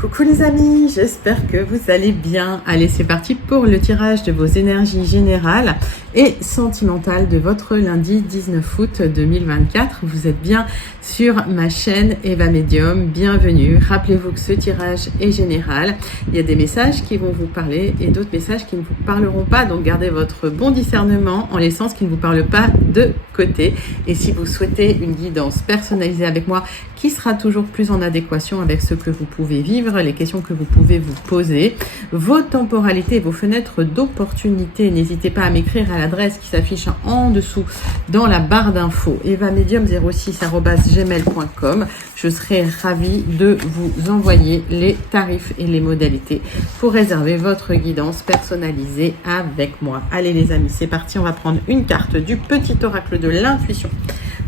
Coucou les amis, j'espère que vous allez bien. Allez, c'est parti pour le tirage de vos énergies générales et sentimentales de votre lundi 19 août 2024. Vous êtes bien sur ma chaîne Eva Medium, bienvenue. Rappelez-vous que ce tirage est général. Il y a des messages qui vont vous parler et d'autres messages qui ne vous parleront pas. Donc gardez votre bon discernement en laissant ce qui ne vous parle pas de côté. Et si vous souhaitez une guidance personnalisée avec moi qui sera toujours plus en adéquation avec ce que vous pouvez vivre, les questions que vous pouvez vous poser, vos temporalités, vos fenêtres d'opportunité, n'hésitez pas à m'écrire à l'adresse qui s'affiche en dessous dans la barre d'infos evamedium06@gmail.com. Je serai ravie de vous envoyer les tarifs et les modalités pour réserver votre guidance personnalisée avec moi. Allez les amis, c'est parti, on va prendre une carte du petit oracle de l'intuition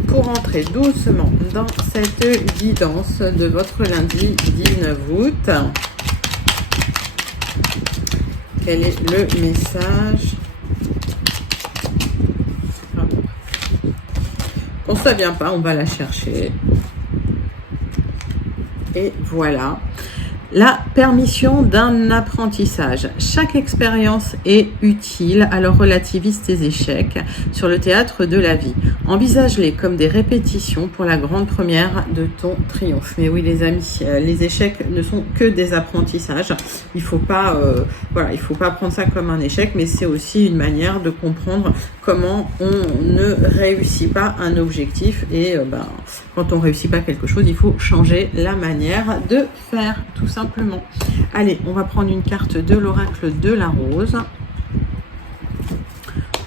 pour entrer doucement dans cette guidance de votre lundi 19 août. Quel est le message? On ne vient pas, on va la chercher. Et voilà. La permission d'un apprentissage. Chaque expérience est utile, alors relativise tes échecs sur le théâtre de la vie. Envisage-les comme des répétitions pour la grande première de ton triomphe. Mais oui les amis, les échecs ne sont que des apprentissages. Il faut pas, il faut pas prendre ça comme un échec, mais c'est aussi une manière de comprendre comment on ne réussit pas un objectif. Et quand on réussit pas quelque chose, il faut changer la manière de faire, tout simplement. Allez, on va prendre une carte de l'oracle de la rose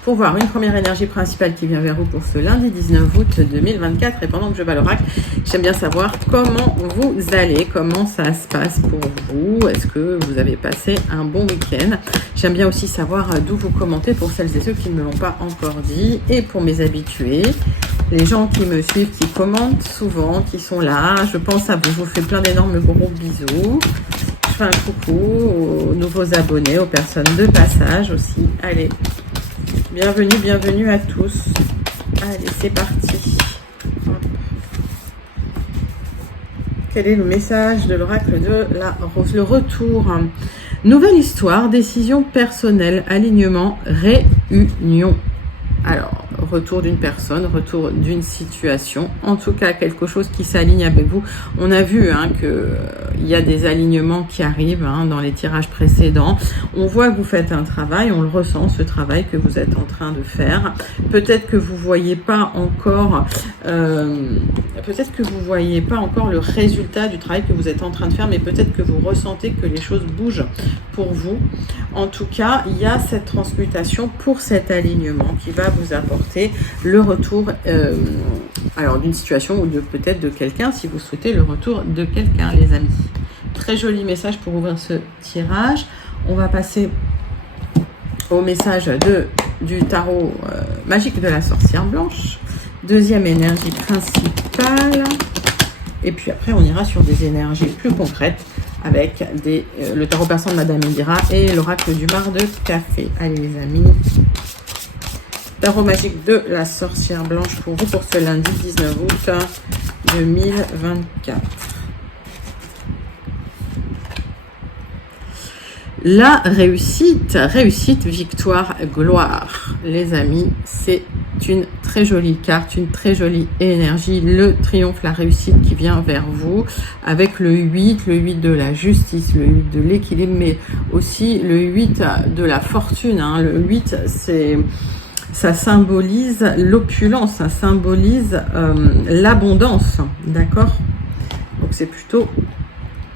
pour voir une première énergie principale qui vient vers vous pour ce lundi 19 août 2024. Et pendant que je bats l'oracle, j'aime bien savoir comment vous allez, comment ça se passe pour vous. Est-ce que vous avez passé un bon week-end? J'aime bien aussi savoir d'où vous commentez pour celles et ceux qui ne me l'ont pas encore dit. Et pour mes habitués, les gens qui me suivent, qui commentent souvent, qui sont là, je pense à vous. Je vous fais plein d'énormes gros bisous. Je fais un coucou aux nouveaux abonnés, aux personnes de passage aussi. Allez, bienvenue à tous. Allez, c'est parti. Hop. Quel est le message de l'oracle de la rose? Le retour. Nouvelle histoire, décision personnelle, alignement, réunion. Alors, retour d'une personne, retour d'une situation, en tout cas quelque chose qui s'aligne avec vous. On a vu qu'il y a des alignements qui arrivent dans les tirages précédents. On voit que vous faites un travail, on le ressent, ce travail que vous êtes en train de faire. Peut-être que vous voyez pas encore, le résultat du travail que vous êtes en train de faire, mais peut-être que vous ressentez que les choses bougent pour vous. En tout cas, il y a cette transmutation pour cet alignement qui va vous apporter le retour d'une situation ou peut-être de quelqu'un, si vous souhaitez le retour de quelqu'un, les amis. Très joli message pour ouvrir ce tirage. On va passer au message du tarot magique de la sorcière blanche. Deuxième énergie principale. Et puis après, on ira sur des énergies plus concrètes avec le tarot persan de Madame Indira et l'oracle du mar de café. Allez les amis. Tarot magique de la sorcière blanche pour vous pour ce lundi 19 août 2024. La réussite, victoire, gloire. Les amis, c'est une très jolie carte, une très jolie énergie. Le triomphe, la réussite qui vient vers vous avec le 8 de la justice, le 8 de l'équilibre, mais aussi le 8 de la fortune. Le 8, ça symbolise l'opulence, ça symbolise l'abondance, d'accord? Donc c'est plutôt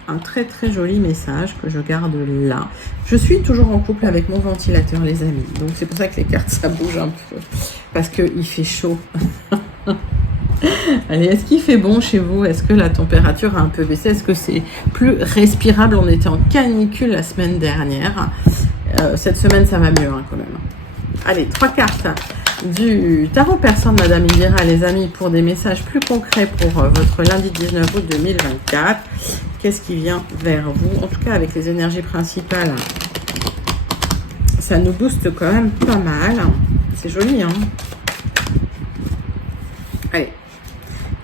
un très très joli message que je garde là. Je suis toujours en couple avec mon ventilateur les amis, donc c'est pour ça que les cartes ça bouge un peu, parce qu'il fait chaud. Allez, est-ce qu'il fait bon chez vous? Est-ce que la température a un peu baissé? Est-ce que c'est plus respirable? On était en canicule la semaine dernière. Cette semaine ça va mieux quand même. Allez, 3 cartes du tarot persan de Madame Indira, les amis, pour des messages plus concrets pour votre lundi 19 août 2024. Qu'est-ce qui vient vers vous? En tout cas, avec les énergies principales, ça nous booste quand même pas mal. C'est joli, Allez,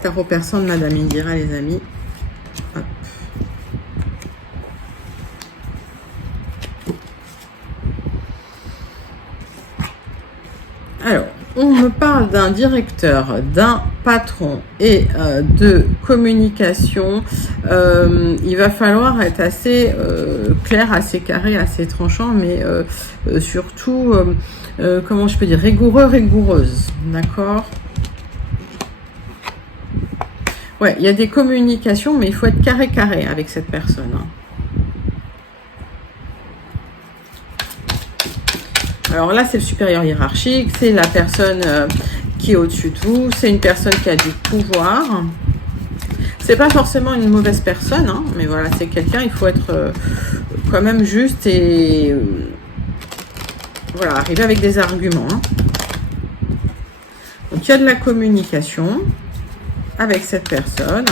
tarot persan de Madame Indira, les amis. Hop. on me parle d'un directeur, d'un patron et de communication. Il va falloir être assez clair, assez carré, assez tranchant, mais surtout, comment je peux dire, rigoureux, rigoureuse. D'accord? Ouais, il y a des communications, mais il faut être carré avec cette personne. Hein. Alors là, c'est le supérieur hiérarchique, c'est la personne qui est au-dessus de vous, c'est une personne qui a du pouvoir. C'est pas forcément une mauvaise personne, hein, mais voilà, c'est quelqu'un, il faut être quand même juste et voilà, arriver avec des arguments. Hein. Donc il y a de la communication avec cette personne.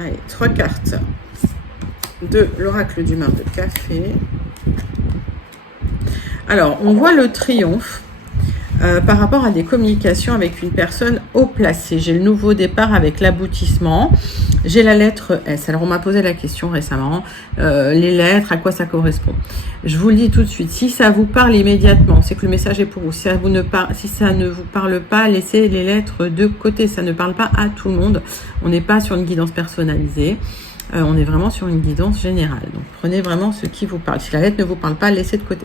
Allez, 3 cartes de l'oracle du mar de café. Alors, on voit le triomphe par rapport à des communications avec une personne haut placée. J'ai le nouveau départ avec l'aboutissement. J'ai la lettre S. Alors, on m'a posé la question récemment. Les lettres, à quoi ça correspond? Je vous le dis tout de suite. Si ça vous parle immédiatement, c'est que le message est pour vous. Si ça ne vous parle pas, laissez les lettres de côté. Ça ne parle pas à tout le monde. On n'est pas sur une guidance personnalisée. On est vraiment sur une guidance générale. Donc, prenez vraiment ce qui vous parle. Si la lettre ne vous parle pas, laissez de côté.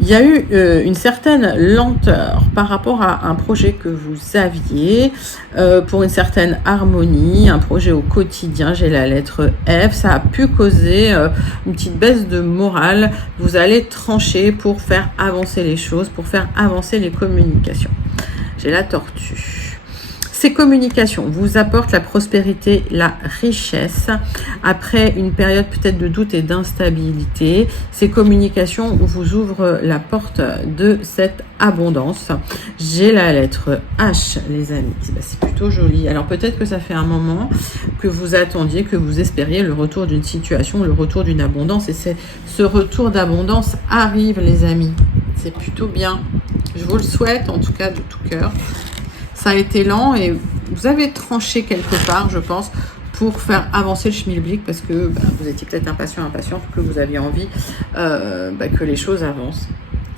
Il y a eu une certaine lenteur par rapport à un projet que vous aviez, pour une certaine harmonie, un projet au quotidien. J'ai la lettre F. Ça a pu causer une petite baisse de morale. Vous allez trancher pour faire avancer les choses, pour faire avancer les communications. J'ai la tortue. Ces communications vous apportent la prospérité, la richesse, après une période peut-être de doute et d'instabilité. Ces communications vous ouvrent la porte de cette abondance. J'ai la lettre H, les amis. C'est plutôt joli. Alors peut-être que ça fait un moment que vous attendiez, que vous espériez le retour d'une situation, le retour d'une abondance. Et ce retour d'abondance arrive, les amis. C'est plutôt bien. Je vous le souhaite, en tout cas, de tout cœur. Ça a été lent et vous avez tranché quelque part, je pense, pour faire avancer le schmilblick parce que vous étiez peut-être impatient, que vous aviez envie que les choses avancent.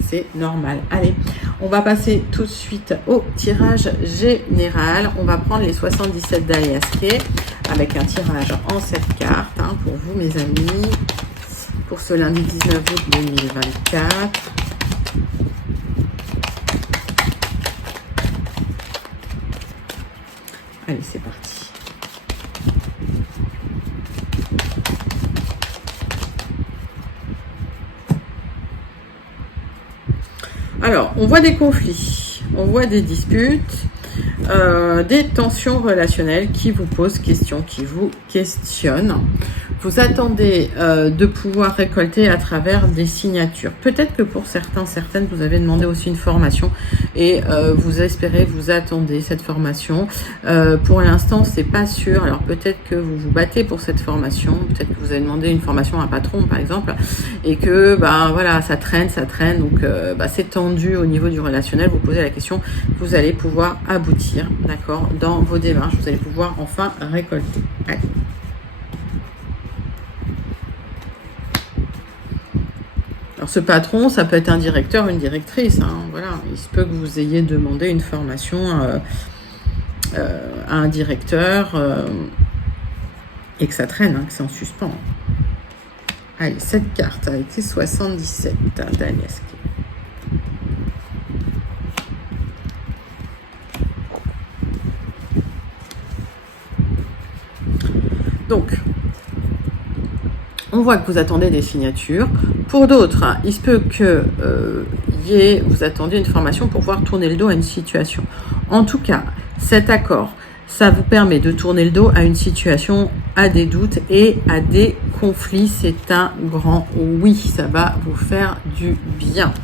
C'est normal. Allez, on va passer tout de suite au tirage général. On va prendre les 77 d'Aliaské avec un tirage en 7 cartes pour vous, mes amis, pour ce lundi 19 août 2024. Allez, c'est parti. Alors, on voit des conflits, on voit des disputes, des tensions relationnelles qui vous posent question, qui vous questionnent. Vous attendez de pouvoir récolter à travers des signatures. Peut-être que pour certaines, vous avez demandé aussi une formation et vous espérez, vous attendez cette formation. Pour l'instant, c'est pas sûr. Alors peut-être que vous vous battez pour cette formation. Peut-être que vous avez demandé une formation à un patron, par exemple, et que voilà, ça traîne. Donc c'est tendu au niveau du relationnel. Vous posez la question, vous allez pouvoir aboutir, d'accord, dans vos démarches. Vous allez pouvoir enfin récolter. Ouais. Alors ce patron, ça peut être un directeur, une directrice. Voilà, il se peut que vous ayez demandé une formation à un directeur et que ça traîne, que c'est en suspens. Allez, cette carte a été 77 d'Aliaské. Donc, on voit que vous attendez des signatures. Pour d'autres, il se peut que vous attendiez une formation pour pouvoir tourner le dos à une situation. En tout cas, cet accord, ça vous permet de tourner le dos à une situation, à des doutes et à des conflits. C'est un grand oui, ça va vous faire du bien.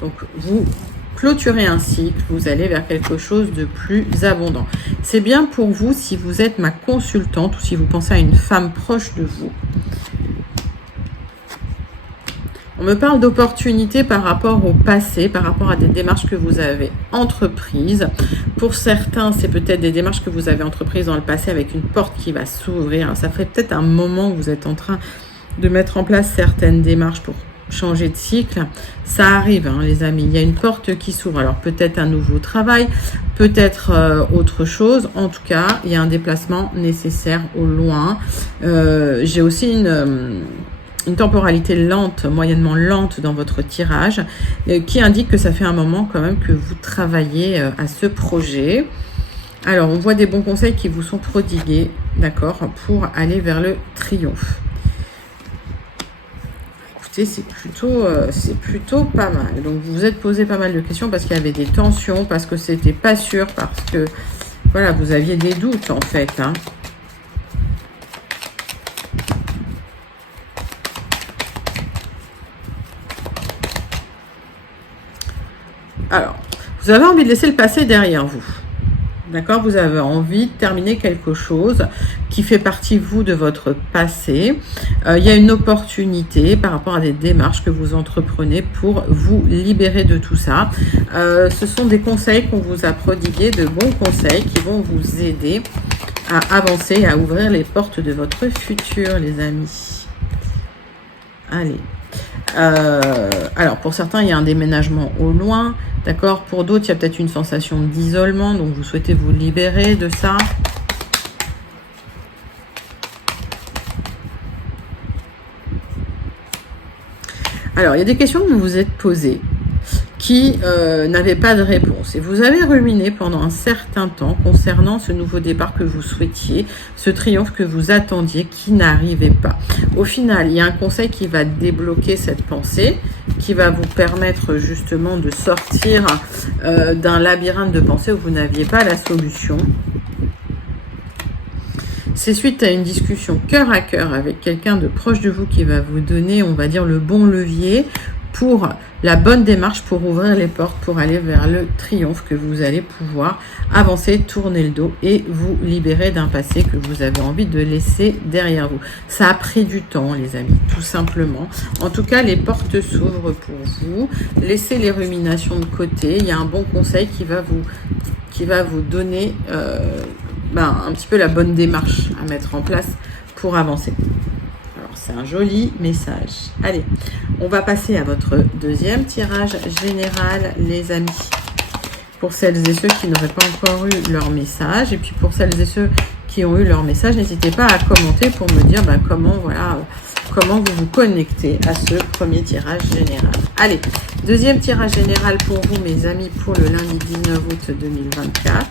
Donc, vous clôturez un cycle, vous allez vers quelque chose de plus abondant. C'est bien pour vous si vous êtes ma consultante ou si vous pensez à une femme proche de vous. On me parle d'opportunités par rapport au passé, par rapport à des démarches que vous avez entreprises. Pour certains, c'est peut-être des démarches que vous avez entreprises dans le passé avec une porte qui va s'ouvrir. Ça fait peut-être un moment que vous êtes en train de mettre en place certaines démarches pour changer de cycle. Ça arrive, hein, les amis. Il y a une porte qui s'ouvre. Alors peut-être un nouveau travail, peut-être autre chose. En tout cas, il y a un déplacement nécessaire au loin. J'ai aussi une temporalité lente, moyennement lente dans votre tirage, qui indique que ça fait un moment quand même que vous travaillez à ce projet. Alors, on voit des bons conseils qui vous sont prodigués, d'accord, pour aller vers le triomphe. Écoutez, c'est plutôt pas mal. Donc, vous vous êtes posé pas mal de questions parce qu'il y avait des tensions, parce que c'était pas sûr, parce que, voilà, vous aviez des doutes, en fait, hein. Alors, vous avez envie de laisser le passé derrière vous. D'accord? Vous avez envie de terminer quelque chose qui fait partie, vous, de votre passé. Il y a une opportunité par rapport à des démarches que vous entreprenez pour vous libérer de tout ça. Ce sont des conseils qu'on vous a prodigués, de bons conseils qui vont vous aider à avancer, à ouvrir les portes de votre futur, les amis. Allez. Alors, pour certains, il y a un déménagement au loin. D'accord? Pour d'autres, il y a peut-être une sensation d'isolement. Donc, vous souhaitez vous libérer de ça. Alors, il y a des questions que vous vous êtes posées qui n'avaient pas de réponse. Et vous avez ruminé pendant un certain temps concernant ce nouveau départ que vous souhaitiez, ce triomphe que vous attendiez qui n'arrivait pas. Au final, il y a un conseil qui va débloquer cette pensée, qui va vous permettre justement de sortir d'un labyrinthe de pensée où vous n'aviez pas la solution. C'est suite à une discussion cœur à cœur avec quelqu'un de proche de vous qui va vous donner, on va dire, le bon levier pour la bonne démarche, pour ouvrir les portes, pour aller vers le triomphe, que vous allez pouvoir avancer, tourner le dos et vous libérer d'un passé que vous avez envie de laisser derrière vous. Ça a pris du temps, les amis, tout simplement. En tout cas, les portes s'ouvrent pour vous. Laissez les ruminations de côté. Il y a un bon conseil qui va vous donner un petit peu la bonne démarche à mettre en place pour avancer. C'est un joli message. Allez, on va passer à votre deuxième tirage général, les amis. Pour celles et ceux qui n'auraient pas encore eu leur message. Et puis pour celles et ceux qui ont eu leur message, n'hésitez pas à commenter pour me dire comment vous vous connectez à ce premier tirage général. Allez, deuxième tirage général pour vous, mes amis, pour le lundi 19 août 2024.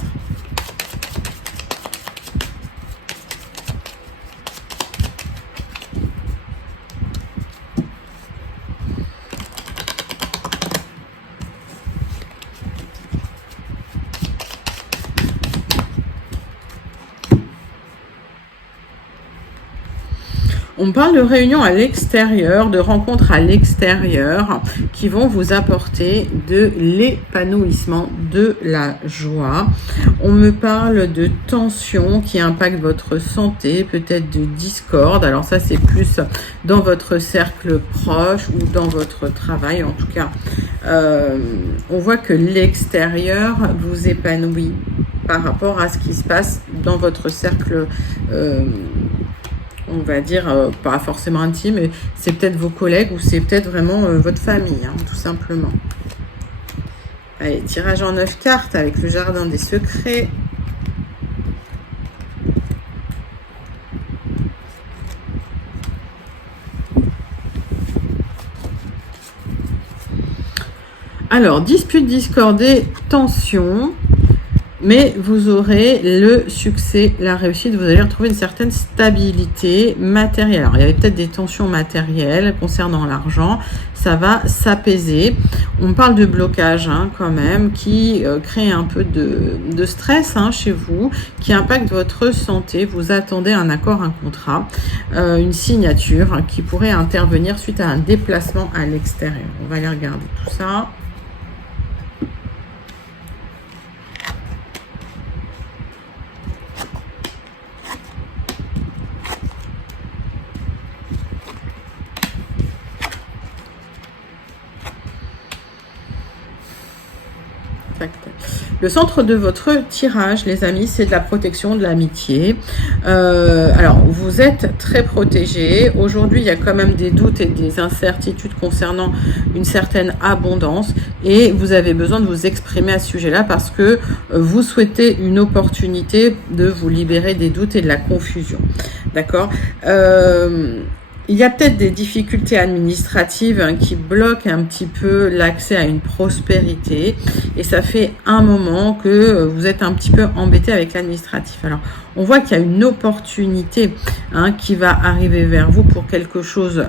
On parle de réunions à l'extérieur, de rencontres à l'extérieur qui vont vous apporter de l'épanouissement, de la joie. On me parle de tensions qui impactent votre santé, peut-être de discorde. Alors ça, c'est plus dans votre cercle proche ou dans votre travail. En tout cas, on voit que l'extérieur vous épanouit par rapport à ce qui se passe dans votre cercle on va dire, pas forcément intime, mais c'est peut-être vos collègues ou c'est peut-être vraiment votre famille, hein, tout simplement. Allez, tirage en 9 cartes avec le jardin des secrets. Alors, dispute discordée, tension. Mais vous aurez le succès, la réussite, vous allez retrouver une certaine stabilité matérielle. Alors, il y avait peut-être des tensions matérielles concernant l'argent, ça va s'apaiser. On parle de blocage quand même, qui crée un peu de stress chez vous, qui impacte votre santé. Vous attendez un accord, un contrat, une signature qui pourrait intervenir suite à un déplacement à l'extérieur. On va aller regarder tout ça. Le centre de votre tirage, les amis, c'est de la protection, de l'amitié. Alors, vous êtes très protégés. Aujourd'hui, il y a quand même des doutes et des incertitudes concernant une certaine abondance et vous avez besoin de vous exprimer à ce sujet-là parce que vous souhaitez une opportunité de vous libérer des doutes et de la confusion. D'accord ? Il y a peut-être des difficultés administratives qui bloquent un petit peu l'accès à une prospérité et ça fait un moment que vous êtes un petit peu embêté avec l'administratif. Alors, on voit qu'il y a une opportunité qui va arriver vers vous pour quelque chose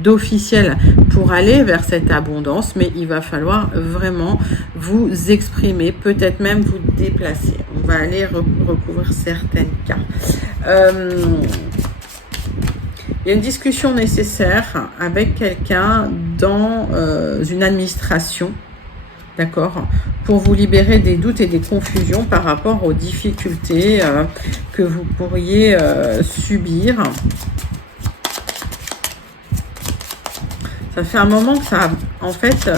d'officiel pour aller vers cette abondance, mais il va falloir vraiment vous exprimer, peut-être même vous déplacer. On va aller recouvrir certaines cartes. Il y a une discussion nécessaire avec quelqu'un dans une administration, d'accord, pour vous libérer des doutes et des confusions par rapport aux difficultés que vous pourriez subir. Ça fait un moment que ça, en fait,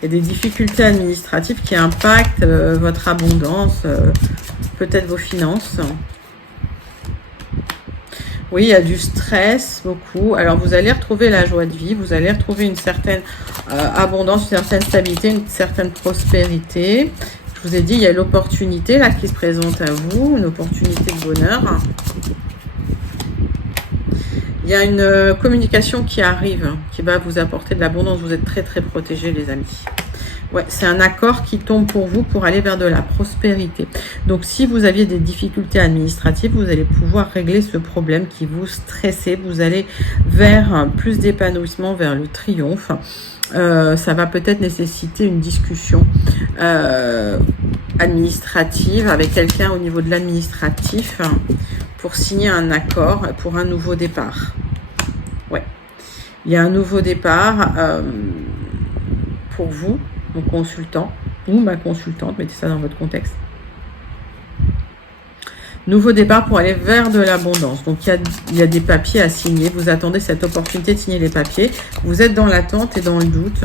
il y a des difficultés administratives qui impactent votre abondance, peut-être vos finances. Oui, il y a du stress, beaucoup. Alors, vous allez retrouver la joie de vivre, vous allez retrouver une certaine abondance, une certaine stabilité, une certaine prospérité. Je vous ai dit, il y a l'opportunité là qui se présente à vous, une opportunité de bonheur. Il y a une communication qui arrive, qui va vous apporter de l'abondance. Vous êtes très, très protégés, les amis. Ouais, c'est un accord qui tombe pour vous pour aller vers de la prospérité. Donc, si vous aviez des difficultés administratives, vous allez pouvoir régler ce problème qui vous stressait. Vous allez vers plus d'épanouissement, vers le triomphe. Ça va peut-être nécessiter une discussion administrative avec quelqu'un au niveau de l'administratif pour signer un accord pour un nouveau départ. Ouais, il y a un nouveau départ pour vous. Mon consultant ou ma consultante, mettez ça dans votre contexte. Nouveau départ pour aller vers de l'abondance. Donc, il y a des papiers à signer. Vous attendez cette opportunité de signer les papiers. Vous êtes dans l'attente et dans le doute.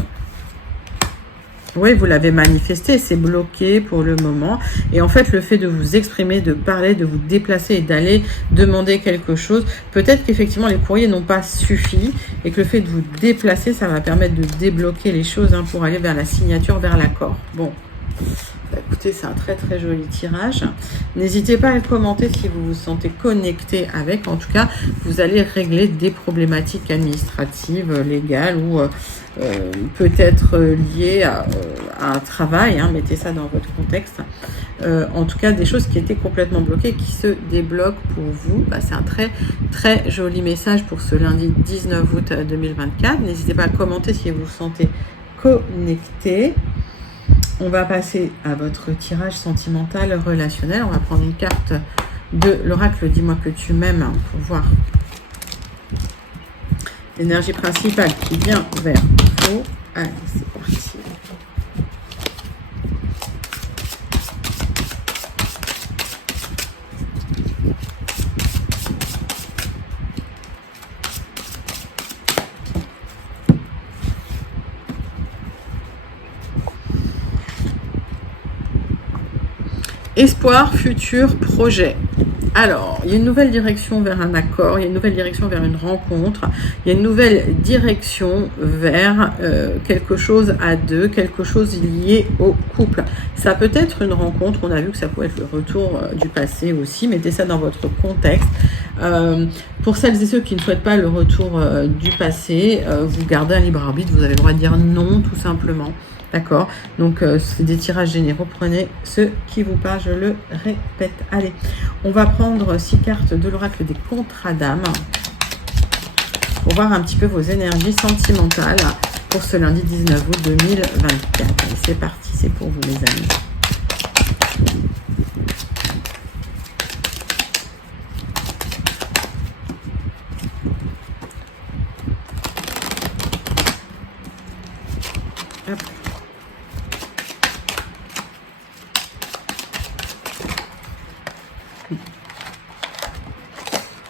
Oui, vous l'avez manifesté, c'est bloqué pour le moment. Et en fait, le fait de vous exprimer, de parler, de vous déplacer et d'aller demander quelque chose, peut-être qu'effectivement, les courriers n'ont pas suffi et que le fait de vous déplacer, ça va permettre de débloquer les choses pour aller vers la signature, vers l'accord. Bon, bah, écoutez, c'est un très très joli tirage. N'hésitez pas à le commenter si vous vous sentez connecté avec. En tout cas, vous allez régler des problématiques administratives, légales ou peut-être liées à un travail. Mettez ça dans votre contexte. En tout cas, des choses qui étaient complètement bloquées, qui se débloquent pour vous. Bah, c'est un très très joli message pour ce lundi 19 août 2024. N'hésitez pas à commenter si vous vous sentez connecté. On va passer à votre tirage sentimental relationnel. On va prendre une carte de l'oracle Dis-moi que tu m'aimes pour voir l'énergie principale qui vient vers vous. Allez, c'est parti. Espoir, futur, projet. Alors, il y a une nouvelle direction vers un accord, il y a une nouvelle direction vers une rencontre, il y a une nouvelle direction vers quelque chose à deux, quelque chose lié au couple. Ça peut être une rencontre, on a vu que ça peut être le retour du passé aussi, mettez ça dans votre contexte. Pour celles et ceux qui ne souhaitent pas le retour du passé, vous gardez un libre arbitre, vous avez le droit de dire non tout simplement. D'accord, donc c'est des tirages généraux, prenez ce qui vous parle, je le répète. Allez, on va prendre 6 cartes de l'oracle des contrats d'âme pour voir un petit peu vos énergies sentimentales pour ce lundi 19 août 2024. Allez, c'est parti, c'est pour vous les amis. Hop.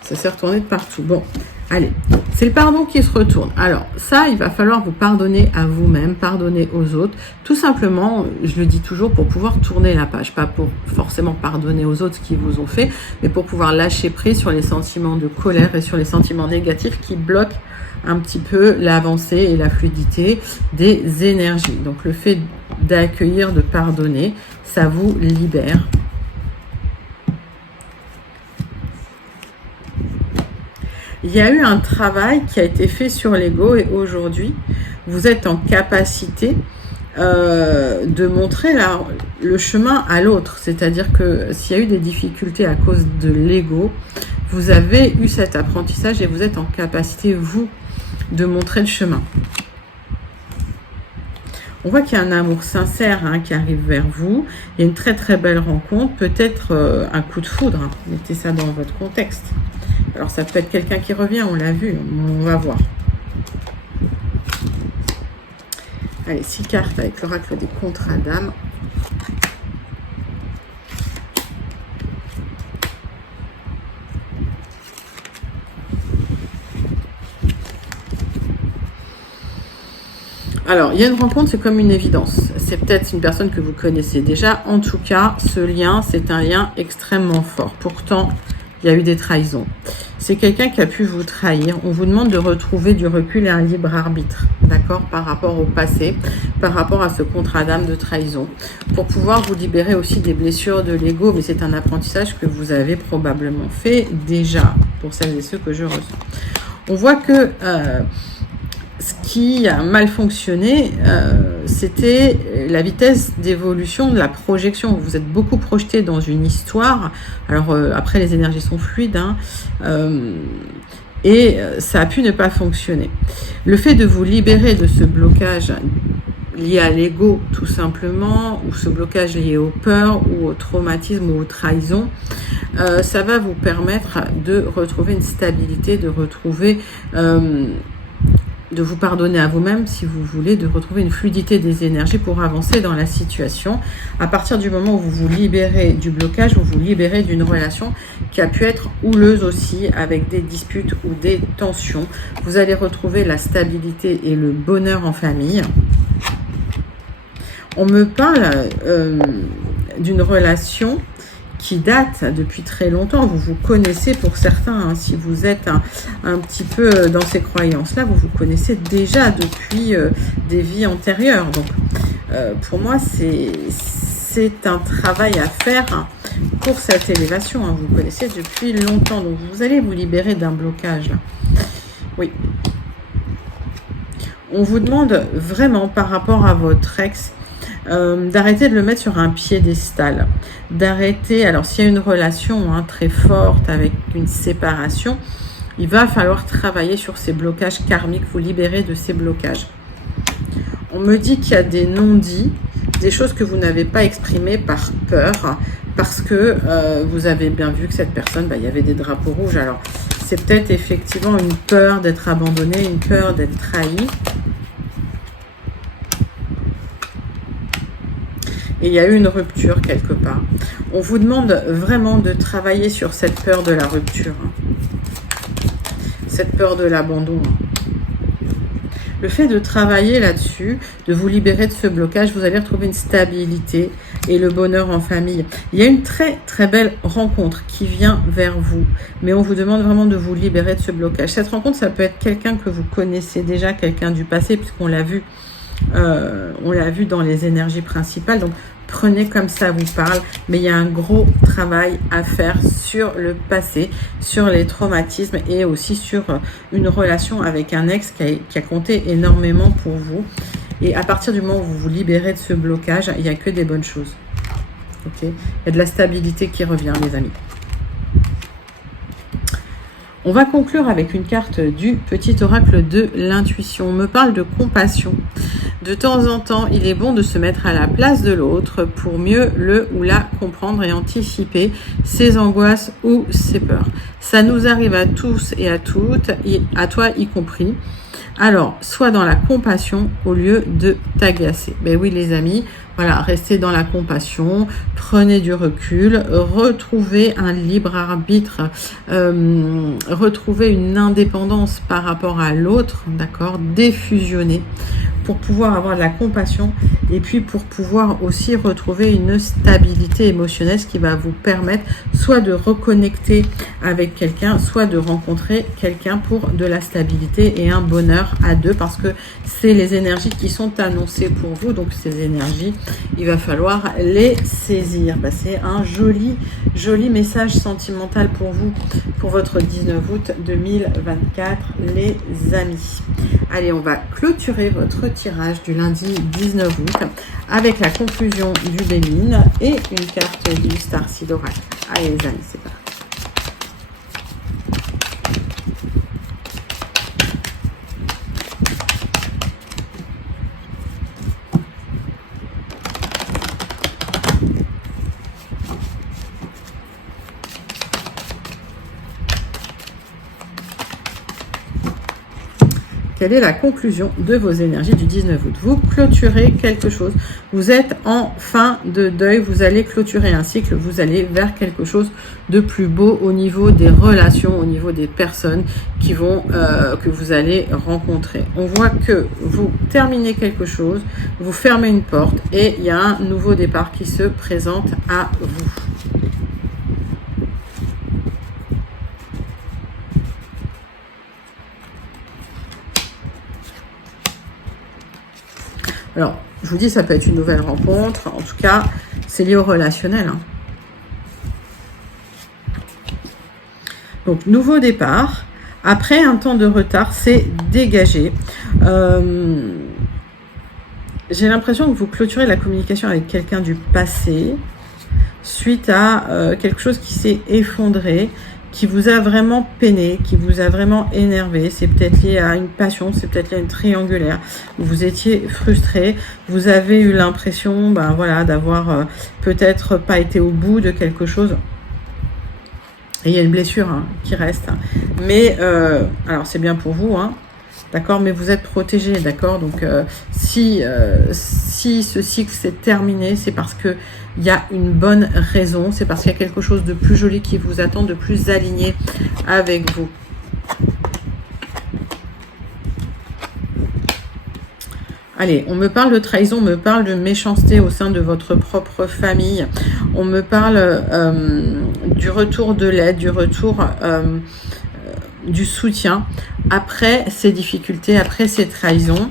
Ça s'est retourné de partout. Bon, Allez, c'est le pardon qui se retourne. Alors ça, il va falloir vous pardonner à vous-même, pardonner aux autres. Tout simplement, je le dis toujours, pour pouvoir tourner la page. Pas pour forcément pardonner aux autres ce qu'ils vous ont fait, mais pour pouvoir lâcher prise sur les sentiments de colère et sur les sentiments négatifs qui bloquent un petit peu l'avancée et la fluidité des énergies. Donc le fait d'accueillir, de pardonner, ça vous libère. Il y a eu un travail qui a été fait sur l'ego et aujourd'hui, vous êtes en capacité de montrer le chemin à l'autre. C'est-à-dire que s'il y a eu des difficultés à cause de l'ego, vous avez eu cet apprentissage et vous êtes en capacité, vous, de montrer le chemin. On voit qu'il y a un amour sincère qui arrive vers vous. Il y a une très très belle rencontre, peut-être un coup de foudre. Mettez ça dans votre contexte. Alors ça peut être quelqu'un qui revient, on l'a vu, on va voir. Allez, 6 cartes avec l'oracle des contrats d'âme. Alors, il y a une rencontre, c'est comme une évidence. C'est peut-être une personne que vous connaissez déjà. En tout cas, ce lien, c'est un lien extrêmement fort. Pourtant, il y a eu des trahisons. C'est quelqu'un qui a pu vous trahir. On vous demande de retrouver du recul et un libre arbitre, d'accord, par rapport au passé, par rapport à ce contrat d'âme de trahison, pour pouvoir vous libérer aussi des blessures de l'ego. Mais c'est un apprentissage que vous avez probablement fait déjà, pour celles et ceux que je ressens. On voit que ce qui a mal fonctionné, c'était la vitesse d'évolution de la projection. Vous êtes beaucoup projeté dans une histoire. Alors après, les énergies sont fluides, et ça a pu ne pas fonctionner. Le fait de vous libérer de ce blocage lié à l'ego, tout simplement, ou ce blocage lié aux peurs, ou au traumatisme, ou aux trahisons, ça va vous permettre de retrouver une stabilité, de retrouver... de vous pardonner à vous-même si vous voulez, de retrouver une fluidité des énergies pour avancer dans la situation. À partir du moment où vous vous libérez du blocage, vous vous libérez d'une relation qui a pu être houleuse aussi, avec des disputes ou des tensions. Vous allez retrouver la stabilité et le bonheur en famille. On me parle d'une relation qui date depuis très longtemps. Vous vous connaissez pour certains, si vous êtes un petit peu dans ces croyances-là, vous vous connaissez déjà depuis des vies antérieures. Donc, pour moi, c'est un travail à faire pour cette élévation. Vous connaissez depuis longtemps, donc vous allez vous libérer d'un blocage. Oui. On vous demande vraiment, par rapport à votre ex, d'arrêter de le mettre sur un piédestal, d'arrêter, alors s'il y a une relation très forte avec une séparation, il va falloir travailler sur ces blocages karmiques, vous libérer de ces blocages. On me dit qu'il y a des non-dits, des choses que vous n'avez pas exprimées par peur, parce que vous avez bien vu que cette personne, il y avait des drapeaux rouges. Alors c'est peut-être effectivement une peur d'être abandonné, une peur d'être trahi. Et il y a eu une rupture quelque part. On vous demande vraiment de travailler sur cette peur de la rupture. Cette peur de l'abandon. Le fait de travailler là-dessus, de vous libérer de ce blocage, vous allez retrouver une stabilité et le bonheur en famille. Il y a une très très belle rencontre qui vient vers vous. Mais on vous demande vraiment de vous libérer de ce blocage. Cette rencontre, ça peut être quelqu'un que vous connaissez déjà, quelqu'un du passé, puisqu'on l'a vu. On l'a vu dans les énergies principales, donc prenez comme ça vous parle, mais il y a un gros travail à faire sur le passé, sur les traumatismes et aussi sur une relation avec un ex qui a compté énormément pour vous. Et à partir du moment où vous vous libérez de ce blocage, il n'y a que des bonnes choses. Okay, il y a de la stabilité qui revient, les amis. On va conclure avec une carte du petit oracle de l'intuition. On me parle de compassion. De temps en temps, il est bon de se mettre à la place de l'autre pour mieux le ou la comprendre et anticiper ses angoisses ou ses peurs. Ça nous arrive à tous et à toutes, et à toi y compris. Alors, sois dans la compassion au lieu de t'agacer. Ben oui, les amis, Voilà, restez dans la compassion, prenez du recul, retrouvez un libre arbitre, retrouvez une indépendance par rapport à l'autre, d'accord, défusionnez pour pouvoir avoir de la compassion et puis pour pouvoir aussi retrouver une stabilité émotionnelle, ce qui va vous permettre soit de reconnecter avec quelqu'un, soit de rencontrer quelqu'un pour de la stabilité et un bonheur à deux, parce que c'est les énergies qui sont annoncées pour vous. Donc ces énergies, il va falloir les saisir. Bah, c'est un joli message sentimental pour vous, pour votre 19 août 2024, les amis. Allez, on va clôturer votre tirage du lundi 19 août avec la conclusion du Béline et une carte du Starseed Oracle. Allez les amis, c'est parti. Quelle est la conclusion de vos énergies du 19 août? Vous clôturez quelque chose, vous êtes en fin de deuil, vous allez clôturer un cycle, vous allez vers quelque chose de plus beau au niveau des relations, au niveau des personnes qui vont, que vous allez rencontrer. On voit que vous terminez quelque chose, vous fermez une porte et il y a un nouveau départ qui se présente à vous. Alors, je vous dis, ça peut être une nouvelle rencontre. En tout cas, c'est lié au relationnel. Hein. Donc, nouveau départ. Après un temps de retard, c'est dégagé. J'ai l'impression que vous clôturez la communication avec quelqu'un du passé suite à quelque chose qui s'est effondré, qui vous a vraiment peiné, qui vous a vraiment énervé. C'est peut-être lié à une passion, c'est peut-être lié à une triangulaire. Vous étiez frustré, vous avez eu l'impression voilà, d'avoir peut-être pas été au bout de quelque chose. Et il y a une blessure qui reste. Mais, alors c'est bien pour vous, d'accord, mais vous êtes protégé, d'accord. Donc, si ce cycle s'est terminé, c'est parce que il y a une bonne raison, c'est parce qu'il y a quelque chose de plus joli qui vous attend, de plus aligné avec vous. Allez, on me parle de trahison, on me parle de méchanceté au sein de votre propre famille. On me parle du retour de l'aide, du retour du soutien après ces difficultés, après ces trahisons.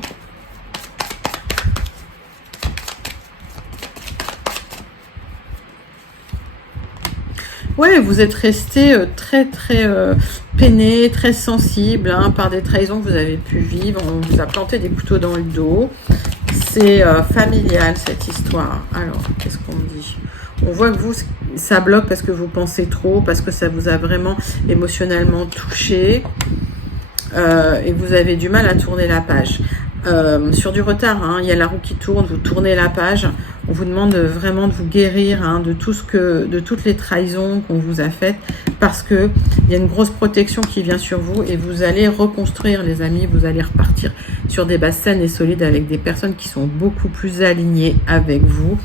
Ouais, vous êtes resté très peiné, très sensible par des trahisons que vous avez pu vivre. On vous a planté des couteaux dans le dos. C'est familial cette histoire. Alors, qu'est-ce qu'on me dit? On voit que vous, ça bloque parce que vous pensez trop, parce que ça vous a vraiment émotionnellement touché et vous avez du mal à tourner la page. Sur du retard, il y a la roue qui tourne, vous tournez la page. On vous demande vraiment de vous guérir de toutes les trahisons qu'on vous a faites, parce que il y a une grosse protection qui vient sur vous et vous allez reconstruire, les amis. Vous allez repartir sur des bases saines et solides avec des personnes qui sont beaucoup plus alignées avec vous.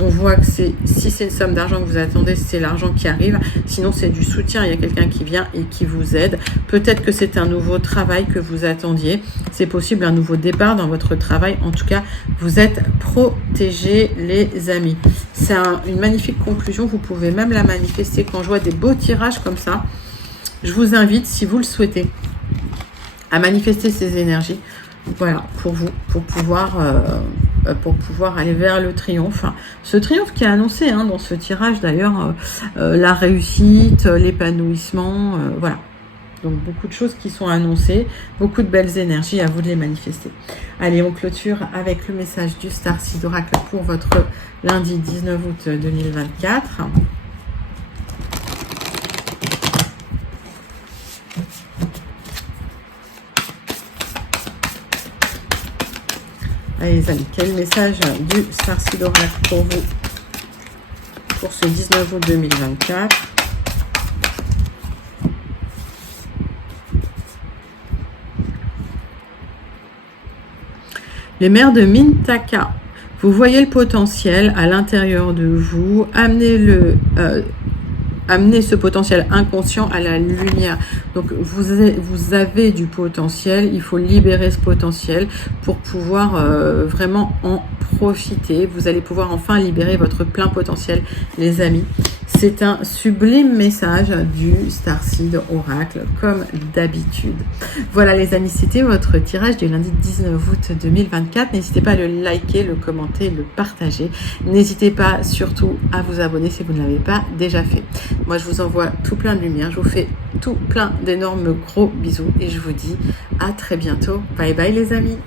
On voit que si c'est une somme d'argent que vous attendez, c'est l'argent qui arrive. Sinon, c'est du soutien. Il y a quelqu'un qui vient et qui vous aide. Peut-être que c'est un nouveau travail que vous attendiez. C'est possible un nouveau départ dans votre travail. En tout cas, vous êtes protégés, les amis. C'est une magnifique conclusion. Vous pouvez même la manifester. Quand je vois des beaux tirages comme ça, je vous invite, si vous le souhaitez, à manifester ces énergies. Voilà, pour vous, pour pouvoir aller vers le triomphe. Ce triomphe qui est annoncé dans ce tirage d'ailleurs, la réussite, l'épanouissement, voilà. Donc beaucoup de choses qui sont annoncées, beaucoup de belles énergies, à vous de les manifester. Allez, on clôture avec le message du Starseed Oracle pour votre lundi 19 août 2024. Allez les amis, quel message du Starseed Oracle pour vous pour ce 19 août 2024? Les mères de Mintaka, Vous voyez le potentiel à l'intérieur de vous, amener ce potentiel inconscient à la lumière. Donc vous avez du potentiel, il faut libérer ce potentiel pour pouvoir vraiment en profiter. Vous allez pouvoir enfin libérer votre plein potentiel, les amis. C'est un sublime message du Starseed Oracle, comme d'habitude. Voilà les amis, c'était votre tirage du lundi 19 août 2024. N'hésitez pas à le liker, le commenter, le partager. N'hésitez pas surtout à vous abonner si vous ne l'avez pas déjà fait. Moi, je vous envoie tout plein de lumière. Je vous fais tout plein d'énormes gros bisous et je vous dis à très bientôt. Bye bye les amis.